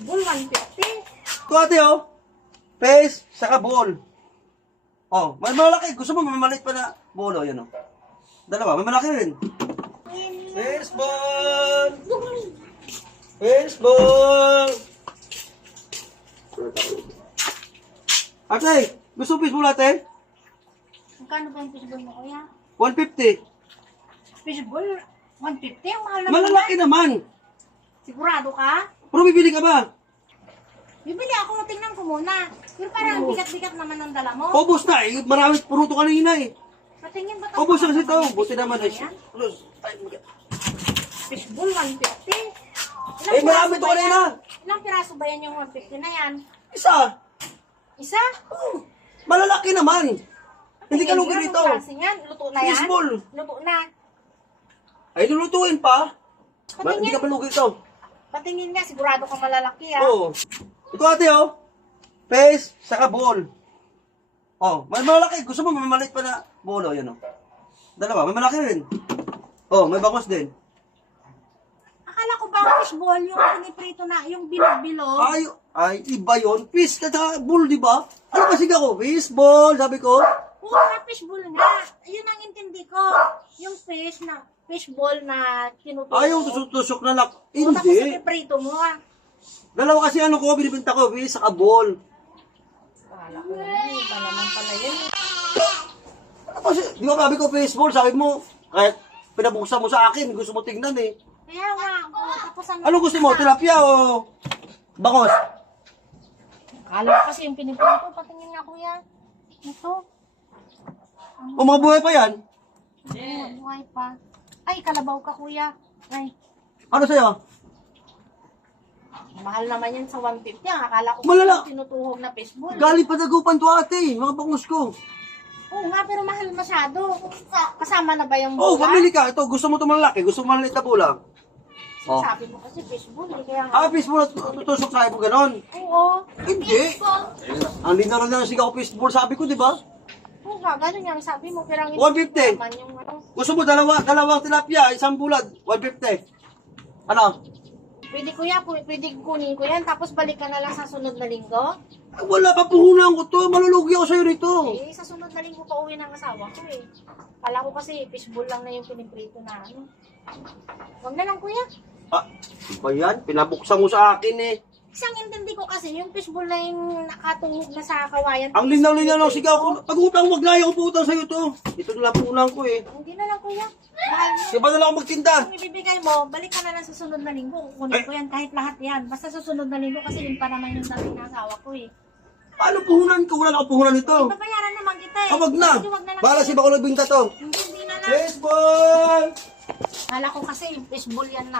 Fishball, 150. Ito ate oh. Face, saka ball. Oh, may malaki. Gusto mo mamaliit pa na bolo, yan oh. Dalawa, may malaki rin. Baseball! Baseball! Ate, gusto mo baseball ate? Magkano ba yung fishball mo, kuya? 150. Fishball, 150? Ang mahal na Malalaki naman. Sigurado ka? Pero bibili ka ba? Bibili ako, tingnan ko muna. Pero parang bigat-bigat naman ang dala mo. Ubus na eh. Maraming puruto kanina eh. Patingin ba ito? Ubus na kasi ito. Buti naman eh. Fishball, 150. Eh, marami ito kanina. Ilang piraso ba yan yung 150 na yan? Isa. Isa? Malalaki naman. Hindi ka lugi dito. Luto na yan? Fishball. Luto na. Ay, lulutuin pa. Patingin. Hindi ka pa lugi dito. Patingin nga, sigurado kang malalaki ah. Oo. Ito ate oh. Face, saka ball. Oh, may malaki. Gusto mo mamaliit pa na bolo, yan oh. Dalawa, may malaki rin. Oh, may bangos din. Akala ko ba fishball yung piniprito na, yung bilog-bilog? Ay, iba yun. Fish ka sa bull, di ba? Ano kasi ako? Baseball, sabi ko. Oo nga, fishball nga. Yun ang intindi ko. Yung fishball na tinutuyo. Ay, yung tusok na lak. O, tapos Hindi. piniprito mo ah. Dalawa kasi ano ko, binibinta ko, fish, saka ball. Akala ko naman, iba naman pala yun. Ano kasi, di ba sabi ko baseball, sabi mo, kahit pinabuksan mo sa akin, gusto mo tingnan eh. Kaya nga, tapos ang... Ano gusto mo, tilapia o bangos? Akala ko kasi yung piniprito, patingin nga kuya. Ito. O mga buhay pa yan? Buhay pa. Ay, kalabaw ka kuya. Ay, Ano sa'yo? mahal naman yan sa 150. Ang akala ko Malala. tinutuhog na fishball. Galing pa dagupan to ate, mga bangos ko. Oo nga, pero mahal masyado. Kasama na ba yung Oh, bola? pamili ka. Ito, gusto mo ito malaki, gusto mo maliit na pula. Oh. Sabi mo kasi fishball, eh, kaya nga. Baseball at tutusok sa mo ganon. Oo. Hindi. Ang linaw na sigaw baseball, sabi ko, di ba? Oo nga, ganun yung sabi mo. Pero ang 150. naman yung ano. Gusto mo dalawang tilapia, isang bulad, 150. Ano? Pwede kuya, pwede kunin ko yan. Tapos balik ka na lang sa sunod na linggo. Ay, wala pa puhunan ko to, malulugi ako sa'yo nito. Eh, sa sunod na linggo pa uwi ng asawa ko eh. Kala ko kasi fishball lang na yung piniprito na ano. Huwag na lang kuya. Ah, ba yan? Pinabuksan mo sa akin eh. Isang intindi ko kasi yung fishball na yung nakatungog na sa kawayan. Ang linaw-linaw ng sigaw ko. Pag-utang, wag na ayaw ko utang sa'yo to. Ito na lang puhunan ko eh. Hindi na lang kuya. Mahal mo. Diba na lang ako magtinda? Kung ibibigay mo, balik ka na lang sa sunod na linggo. Kukunin ko yan kahit lahat yan. Basta sa sunod na linggo kasi yun pa naman yung dating na asawa ko eh. Paano puhunan ko? Wala na akong puhunan nito. Babayaran naman kita eh. Ah, wag na. Sige, wag na lang. Bala si Bacolod Binta to. Hindi na lang. Baseball! Kala ko kasi yung fishball yan na.